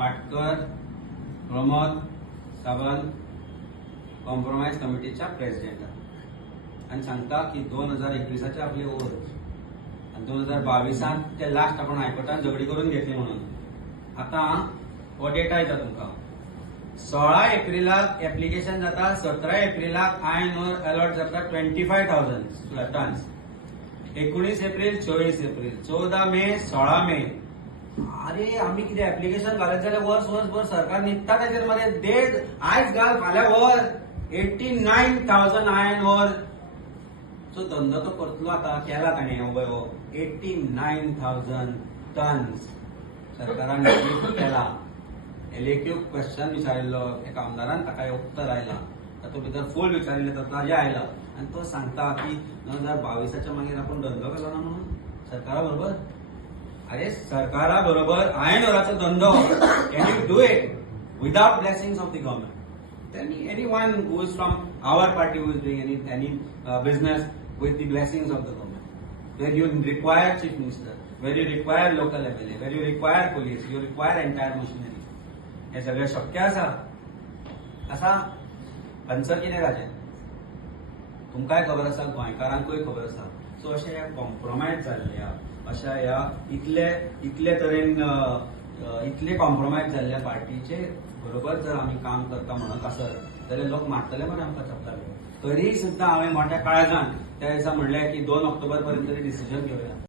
Patkar Pramod Sawant compromise कमिटीच्या president आणि सांगता की 2021 आपली ओव्हर आणि 2022 ते लास्ट आपण हायकोर्टान झगडी करून घेतली म्हणून आता हो डेटा येता तुमका 16 एप्रिलाक एप्लिकेशन जाता 17 एप्रिलाक आयन अलॉट जाता 25,000 टन्स 19 एप्रिल 24 एप्रिल 14 मे 16 मे अरे आम्ही किती एप्लिकेशन घालत जाल्यार वर्स सरकार निघता त्याच्या मध्ये देड आयज घाल फाल्यां वर 89,000 आयन ओर सो धंदो तो करतलो आता केला ताणें हो 89,000 टन्स सरकारान केला एलेक्यू क्वेश्चन विचारिल्लो एका आमदारान ताका उत्तर आयला तातूंत भितर फूल विचारिल्ले ताजें आयला आनी तो सांगता की 2022 मागीर आपण धंदो केलो ना म्हणून सरकारा बरोबर अरे सरकारा बरोबर आयन ओराचो धंदो can you do it without blessings of the government then anyone who is from our party who is doing any business with the blessings of the government where you require chief minister where you require local MLA where you require police you require entire machinery हे सगळं शक्य असा answer कितें राजे तुमकांय खबर आसा गोंयकारांकूय खबर आसा सो अशें ह्या कॉम्प्रोमायज जाल्ल्या अशा ह्या इतले तरेन इतले कॉम्प्रोमायज जाल्ल्या पार्टीचे बरोबर जर आम्ही काम करता म्हणत असत जाल्यार लोक मारतले म्हण आमकां चपताले तरी सुद्दां हांवें मोठ्या काळजान त्या दिसा म्हणलें की 2 ऑक्टोबर पर्यंत डिसिजन घेवया